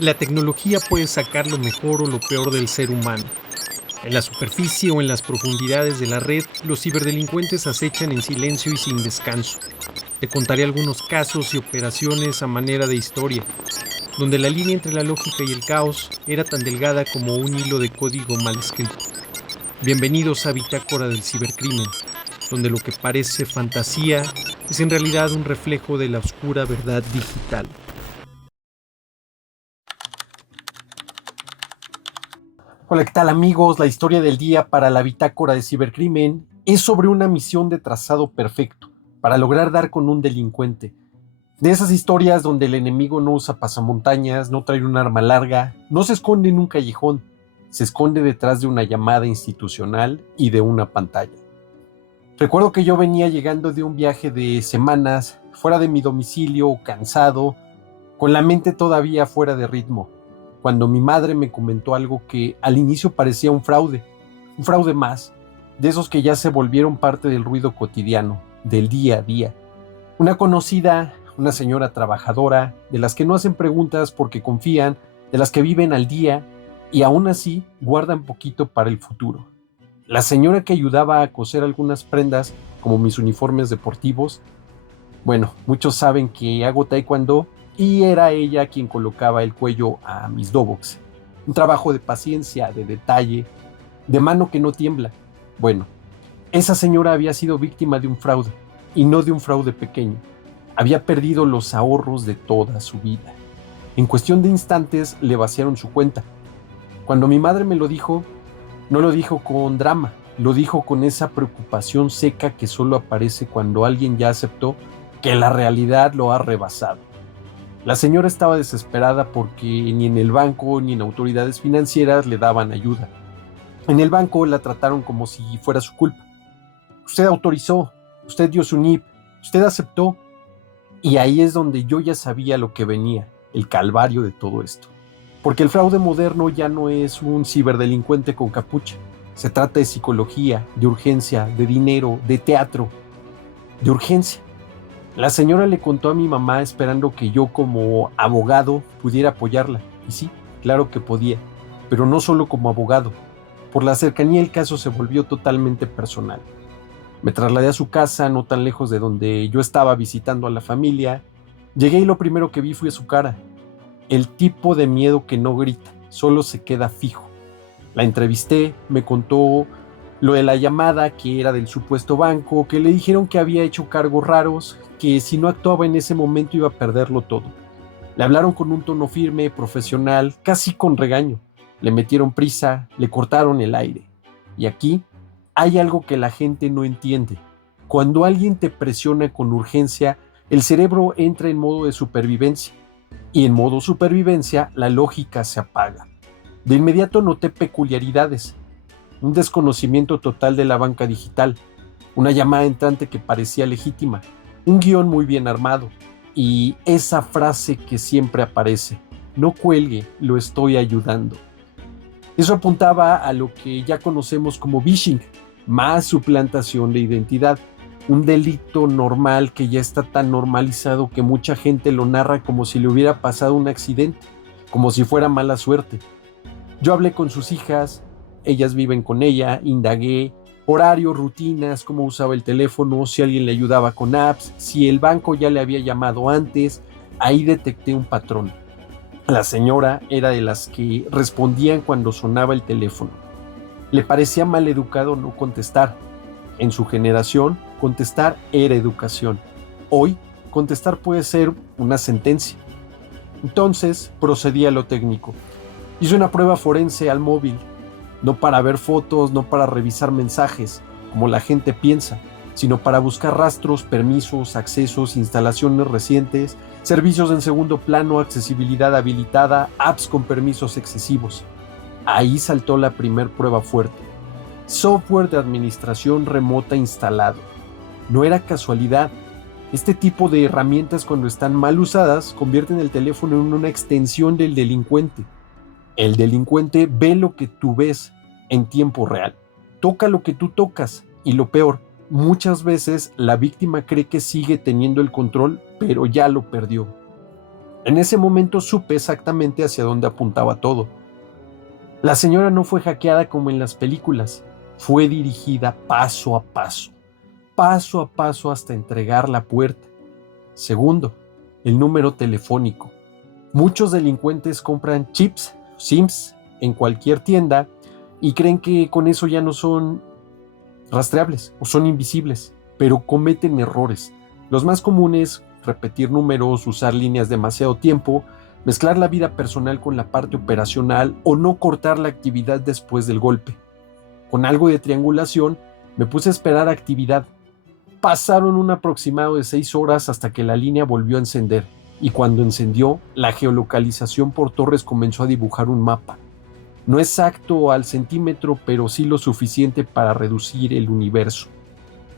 La tecnología puede sacar lo mejor o lo peor del ser humano. En la superficie o en las profundidades de la red, los ciberdelincuentes acechan en silencio y sin descanso. Te contaré algunos casos y operaciones a manera de historia, donde la línea entre la lógica y el caos era tan delgada como un hilo de código mal escrito. Bienvenidos a Bitácora del Cibercrimen, donde lo que parece fantasía es en realidad un reflejo de la oscura verdad digital. Hola, ¿qué tal amigos? La historia del día para la Bitácora de Cibercrimen es sobre una misión de trazado perfecto para lograr dar con un delincuente. De esas historias donde el enemigo no usa pasamontañas, no trae un arma larga, no se esconde en un callejón, se esconde detrás de una llamada institucional y de una pantalla. Recuerdo que yo venía llegando de un viaje de semanas, fuera de mi domicilio, cansado, con la mente todavía fuera de ritmo, cuando mi madre me comentó algo que al inicio parecía un fraude más, de esos que ya se volvieron parte del ruido cotidiano, del día a día. Una conocida, una señora trabajadora, de las que no hacen preguntas porque confían, de las que viven al día y aún así guardan poquito para el futuro. La señora que ayudaba a coser algunas prendas, como mis uniformes deportivos. Bueno, muchos saben que hago taekwondo y era ella quien colocaba el cuello a mis doboks. Un trabajo de paciencia, de detalle, de mano que no tiembla. Bueno, esa señora había sido víctima de un fraude, y no de un fraude pequeño. Había perdido los ahorros de toda su vida. En cuestión de instantes le vaciaron su cuenta. Cuando mi madre me lo dijo, no lo dijo con drama, lo dijo con esa preocupación seca que solo aparece cuando alguien ya aceptó que la realidad lo ha rebasado. La señora estaba desesperada porque ni en el banco ni en autoridades financieras le daban ayuda. En el banco la trataron como si fuera su culpa. Usted autorizó, usted dio su NIP, usted aceptó. Y ahí es donde yo ya sabía lo que venía, el calvario de todo esto. Porque el fraude moderno ya no es un ciberdelincuente con capucha. Se trata de psicología, de urgencia, de dinero, de teatro, de urgencia. La señora le contó a mi mamá esperando que yo como abogado pudiera apoyarla. Y sí, claro que podía, pero no solo como abogado. Por la cercanía el caso se volvió totalmente personal. Me trasladé a su casa, no tan lejos de donde yo estaba visitando a la familia. Llegué y lo primero que vi fue su cara. El tipo de miedo que no grita, solo se queda fijo. La entrevisté, me contó lo de la llamada, que era del supuesto banco, que le dijeron que había hecho cargos raros, que si no actuaba en ese momento iba a perderlo todo. Le hablaron con un tono firme, profesional, casi con regaño. Le metieron prisa, le cortaron el aire. Y aquí hay algo que la gente no entiende. Cuando alguien te presiona con urgencia, el cerebro entra en modo de supervivencia. Y en modo supervivencia, la lógica se apaga. De inmediato noté peculiaridades. Un desconocimiento total de la banca digital. Una llamada entrante que parecía legítima. Un guión muy bien armado. Y esa frase que siempre aparece: no cuelgue, lo estoy ayudando. Eso apuntaba a lo que ya conocemos como phishing, más suplantación de identidad, un delito normal que ya está tan normalizado que mucha gente lo narra como si le hubiera pasado un accidente, como si fuera mala suerte. Yo hablé con sus hijas, ellas viven con ella, indagué horarios, rutinas, cómo usaba el teléfono, si alguien le ayudaba con apps, si el banco ya le había llamado antes. Ahí detecté un patrón. La señora era de las que respondían cuando sonaba el teléfono. Le parecía mal educado no contestar. En su generación, contestar era educación. Hoy, contestar puede ser una sentencia. Entonces, procedí a lo técnico. Hice una prueba forense al móvil, no para ver fotos, no para revisar mensajes, como la gente piensa, sino para buscar rastros, permisos, accesos, instalaciones recientes, servicios en segundo plano, accesibilidad habilitada, apps con permisos excesivos. Ahí saltó la primer prueba fuerte. Software de administración remota instalado. No era casualidad. Este tipo de herramientas, cuando están mal usadas, convierten el teléfono en una extensión del delincuente. El delincuente ve lo que tú ves en tiempo real. Toca lo que tú tocas. Y lo peor, muchas veces la víctima cree que sigue teniendo el control, pero ya lo perdió. En ese momento supe exactamente hacia dónde apuntaba todo. La señora no fue hackeada como en las películas, fue dirigida paso a paso hasta entregar la puerta. Segundo, el número telefónico. Muchos delincuentes compran chips, SIMs, en cualquier tienda y creen que con eso ya no son rastreables o son invisibles, pero cometen errores. Los más comunes: repetir números, usar líneas demasiado tiempo, mezclar la vida personal con la parte operacional o no cortar la actividad después del golpe. Con algo de triangulación, me puse a esperar actividad. Pasaron un aproximado de 6 horas hasta que la línea volvió a encender, y cuando encendió, la geolocalización por torres comenzó a dibujar un mapa. No exacto al centímetro, pero sí lo suficiente para reducir el universo.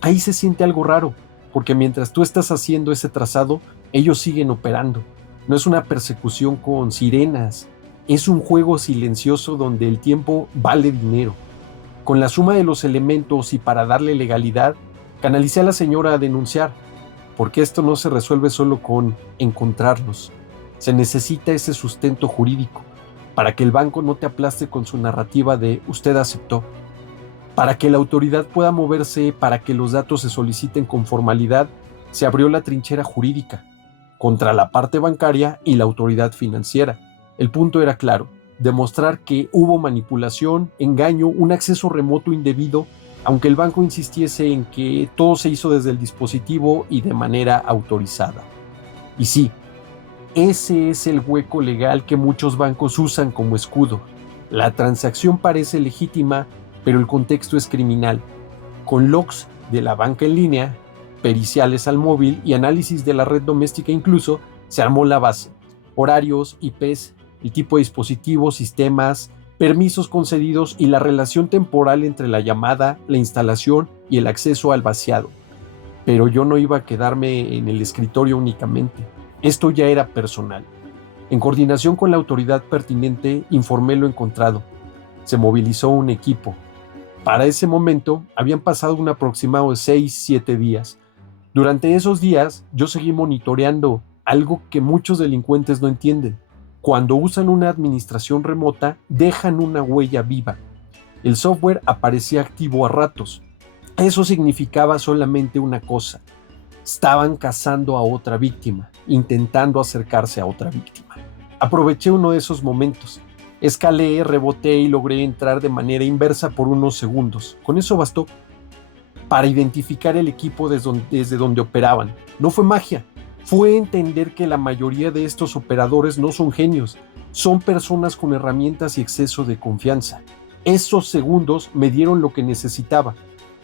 Ahí se siente algo raro, porque mientras tú estás haciendo ese trazado, ellos siguen operando. No es una persecución con sirenas, es un juego silencioso donde el tiempo vale dinero. Con la suma de los elementos y para darle legalidad, canalicé a la señora a denunciar, porque esto no se resuelve solo con encontrarlos. Se necesita ese sustento jurídico, para que el banco no te aplaste con su narrativa de usted aceptó, para que la autoridad pueda moverse, para que los datos se soliciten con formalidad. Se abrió la trinchera jurídica contra la parte bancaria y la autoridad financiera. El punto era claro: demostrar que hubo manipulación, engaño, un acceso remoto indebido, aunque el banco insistiese en que todo se hizo desde el dispositivo y de manera autorizada. Y sí, ese es el hueco legal que muchos bancos usan como escudo. La transacción parece legítima, pero el contexto es criminal. Con logs de la banca en línea, periciales al móvil y análisis de la red doméstica incluso, se armó la base: horarios, IPs, el tipo de dispositivo, sistemas, permisos concedidos y la relación temporal entre la llamada, la instalación y el acceso al vaciado. Pero yo no iba a quedarme en el escritorio únicamente. Esto ya era personal. En coordinación con la autoridad pertinente, informé lo encontrado. Se movilizó un equipo. Para ese momento, habían pasado un aproximado de 6-7 días. Durante esos días, yo seguí monitoreando algo que muchos delincuentes no entienden. Cuando usan una administración remota, dejan una huella viva. El software aparecía activo a ratos. Eso significaba solamente una cosa: estaban cazando a otra víctima, intentando acercarse a otra víctima. Aproveché uno de esos momentos. Escalé, reboté y logré entrar de manera inversa por unos segundos. Con eso bastó para identificar el equipo desde donde operaban. No fue magia, fue entender que la mayoría de estos operadores no son genios, son personas con herramientas y exceso de confianza. Esos segundos me dieron lo que necesitaba: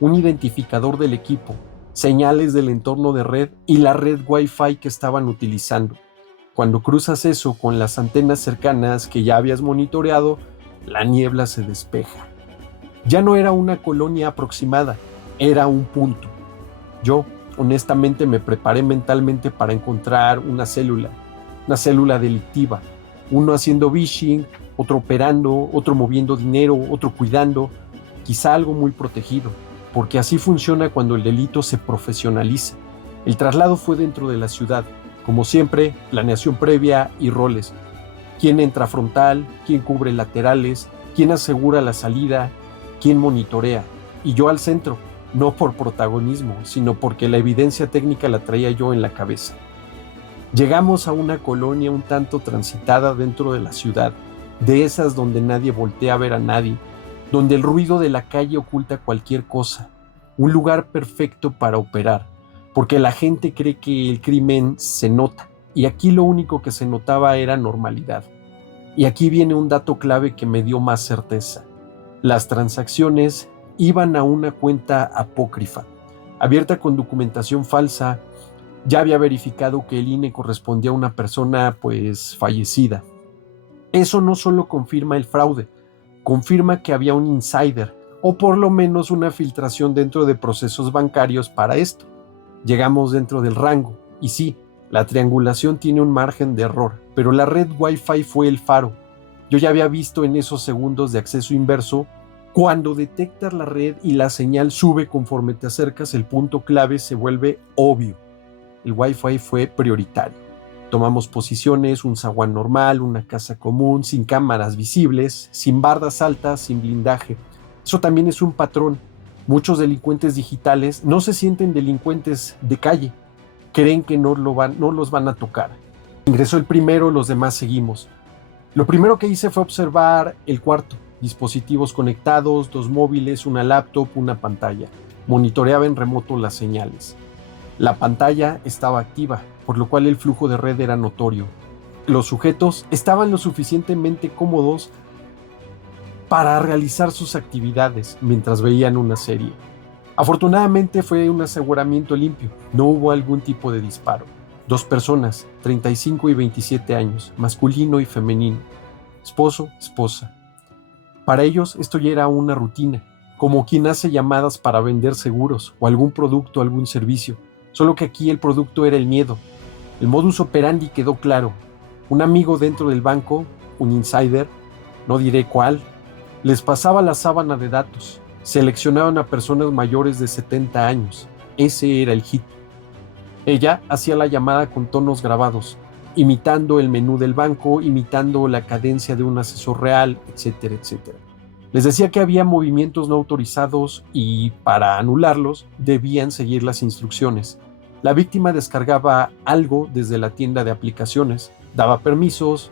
un identificador del equipo, señales del entorno de red y la red Wi-Fi que estaban utilizando. Cuando cruzas eso con las antenas cercanas que ya habías monitoreado, la niebla se despeja. Ya no era una colonia aproximada, era un punto. Yo, honestamente, me preparé mentalmente para encontrar una célula delictiva, uno haciendo phishing, otro operando, otro moviendo dinero, otro cuidando, quizá algo muy protegido, porque así funciona cuando el delito se profesionaliza. El traslado fue dentro de la ciudad. Como siempre, planeación previa y roles. ¿Quién entra frontal? ¿Quién cubre laterales? ¿Quién asegura la salida? ¿Quién monitorea? Y yo al centro, no por protagonismo, sino porque la evidencia técnica la traía yo en la cabeza. Llegamos a una colonia un tanto transitada dentro de la ciudad, de esas donde nadie voltea a ver a nadie, donde el ruido de la calle oculta cualquier cosa. Un lugar perfecto para operar, porque la gente cree que el crimen se nota, y aquí lo único que se notaba era normalidad. Y aquí viene un dato clave que me dio más certeza: las transacciones iban a una cuenta apócrifa, abierta con documentación falsa. Ya había verificado que el INE correspondía a una persona fallecida. Eso no solo confirma el fraude, confirma que había un insider, o por lo menos una filtración dentro de procesos bancarios para esto. Llegamos dentro del rango, y sí, la triangulación tiene un margen de error, pero la red Wi-Fi fue el faro. Yo ya había visto en esos segundos de acceso inverso, cuando detectas la red y la señal sube conforme te acercas, el punto clave se vuelve obvio: el Wi-Fi fue prioritario. Tomamos posiciones, un zaguán normal, una casa común, sin cámaras visibles, sin bardas altas, sin blindaje. Eso también es un patrón. Muchos delincuentes digitales no se sienten delincuentes de calle. Creen que no los van a tocar. Ingresó el primero, los demás seguimos. Lo primero que hice fue observar el cuarto. Dispositivos conectados, 2 móviles, una laptop, una pantalla. Monitoreaba en remoto las señales. La pantalla estaba activa, por lo cual el flujo de red era notorio. Los sujetos estaban lo suficientemente cómodos para realizar sus actividades mientras veían una serie. Afortunadamente fue un aseguramiento limpio, no hubo algún tipo de disparo. 2 personas, 35 y 27 años, masculino y femenino, esposo, esposa. Para ellos esto ya era una rutina, como quien hace llamadas para vender seguros o algún producto o algún servicio, solo que aquí el producto era el miedo. El modus operandi quedó claro. Un amigo dentro del banco, un insider, no diré cuál, les pasaba la sábana de datos. Seleccionaban a personas mayores de 70 años. Ese era el hit. Ella hacía la llamada con tonos grabados, imitando el menú del banco, imitando la cadencia de un asesor real, etcétera, etcétera. Les decía que había movimientos no autorizados y, para anularlos, debían seguir las instrucciones. La víctima descargaba algo desde la tienda de aplicaciones, daba permisos,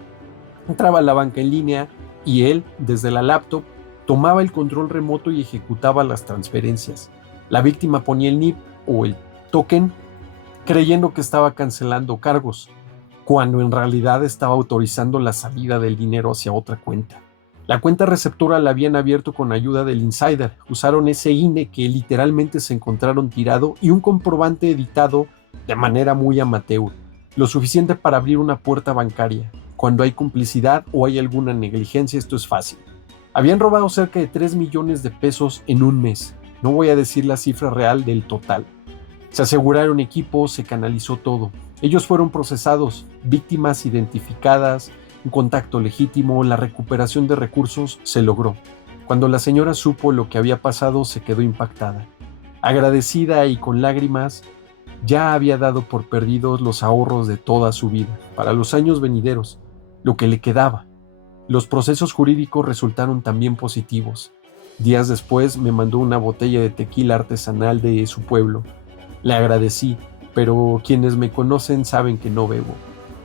entraba a la banca en línea y él, desde la laptop, tomaba el control remoto y ejecutaba las transferencias. La víctima ponía el NIP o el token creyendo que estaba cancelando cargos, cuando en realidad estaba autorizando la salida del dinero hacia otra cuenta. La cuenta receptora la habían abierto con ayuda del insider. Usaron ese INE que literalmente se encontraron tirado y un comprobante editado de manera muy amateur, lo suficiente para abrir una puerta bancaria. Cuando hay complicidad o hay alguna negligencia, esto es fácil. Habían robado cerca de 3 millones de pesos en un mes. No voy a decir la cifra real del total. Se aseguraron equipos, se canalizó todo. Ellos fueron procesados, víctimas identificadas, un contacto legítimo, la recuperación de recursos se logró. Cuando la señora supo lo que había pasado, se quedó impactada. Agradecida y con lágrimas, ya había dado por perdidos los ahorros de toda su vida, para los años venideros, lo que le quedaba. Los procesos jurídicos resultaron también positivos. Días después me mandó una botella de tequila artesanal de su pueblo. Le agradecí, pero quienes me conocen saben que no bebo.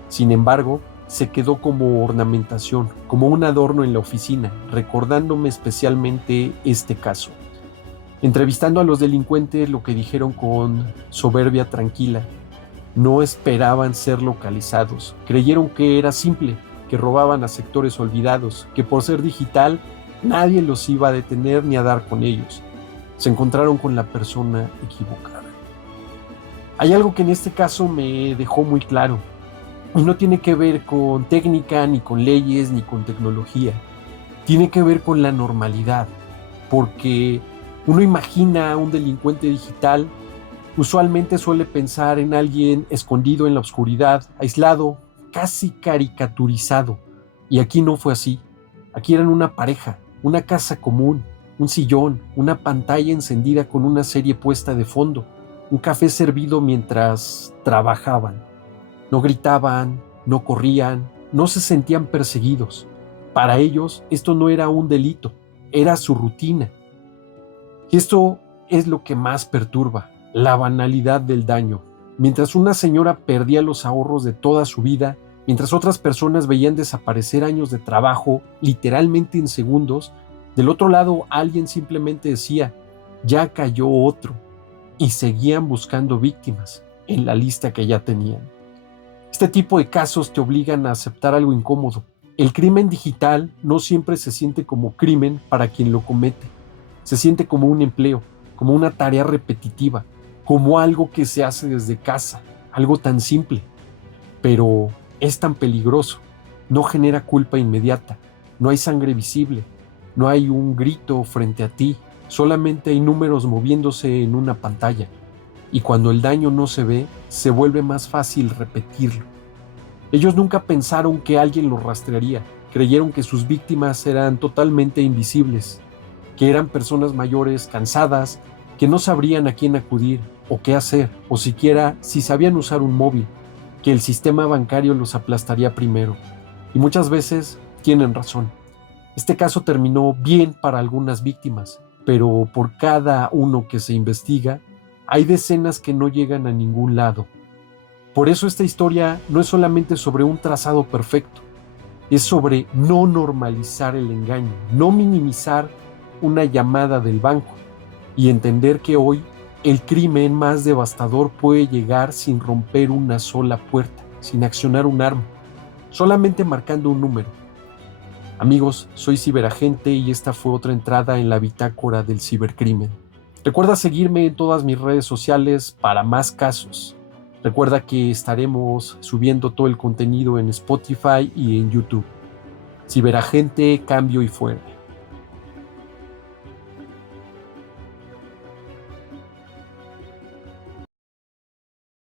Sin embargo, se quedó como ornamentación, como un adorno en la oficina, recordándome especialmente este caso. Entrevistando a los delincuentes, lo que dijeron con soberbia tranquila. No esperaban ser localizados, creyeron que era simple, que robaban a sectores olvidados, que por ser digital nadie los iba a detener ni a dar con ellos. Se encontraron con la persona equivocada. Hay algo que en este caso me dejó muy claro, y no tiene que ver con técnica, ni con leyes, ni con tecnología. Tiene que ver con la normalidad, porque uno imagina a un delincuente digital, usualmente suele pensar en alguien escondido en la oscuridad, aislado, casi caricaturizado. Y aquí no fue así. Aquí eran una pareja, una casa común, un sillón, una pantalla encendida con una serie puesta de fondo, un café servido mientras trabajaban. No gritaban, no corrían, no se sentían perseguidos. Para ellos esto no era un delito, era su rutina. Y esto es lo que más perturba, la banalidad del daño. Mientras una señora perdía los ahorros de toda su vida, mientras otras personas veían desaparecer años de trabajo literalmente en segundos, del otro lado alguien simplemente decía, ya cayó otro, y seguían buscando víctimas en la lista que ya tenían. Este tipo de casos te obligan a aceptar algo incómodo. El crimen digital no siempre se siente como crimen para quien lo comete. Se siente como un empleo, como una tarea repetitiva, como algo que se hace desde casa, algo tan simple. Pero es tan peligroso, no genera culpa inmediata, no hay sangre visible, no hay un grito frente a ti, solamente hay números moviéndose en una pantalla. Y cuando el daño no se ve, se vuelve más fácil repetirlo. Ellos nunca pensaron que alguien los rastrearía, creyeron que sus víctimas eran totalmente invisibles, que eran personas mayores, cansadas, que no sabrían a quién acudir o qué hacer, o siquiera si sabían usar un móvil. que el sistema bancario los aplastaría primero. Y muchas veces tienen razón. Este caso terminó bien para algunas víctimas, pero por cada uno que se investiga, hay decenas que no llegan a ningún lado. Por eso esta historia no es solamente sobre un trazado perfecto, es sobre no normalizar el engaño, no minimizar una llamada del banco y entender que hoy el crimen más devastador puede llegar sin romper una sola puerta, sin accionar un arma, solamente marcando un número. Amigos, soy ciberagente y esta fue otra entrada en la bitácora del cibercrimen. Recuerda seguirme en todas mis redes sociales para más casos. Recuerda que estaremos subiendo todo el contenido en Spotify y en YouTube. Ciberagente, cambio y fuera.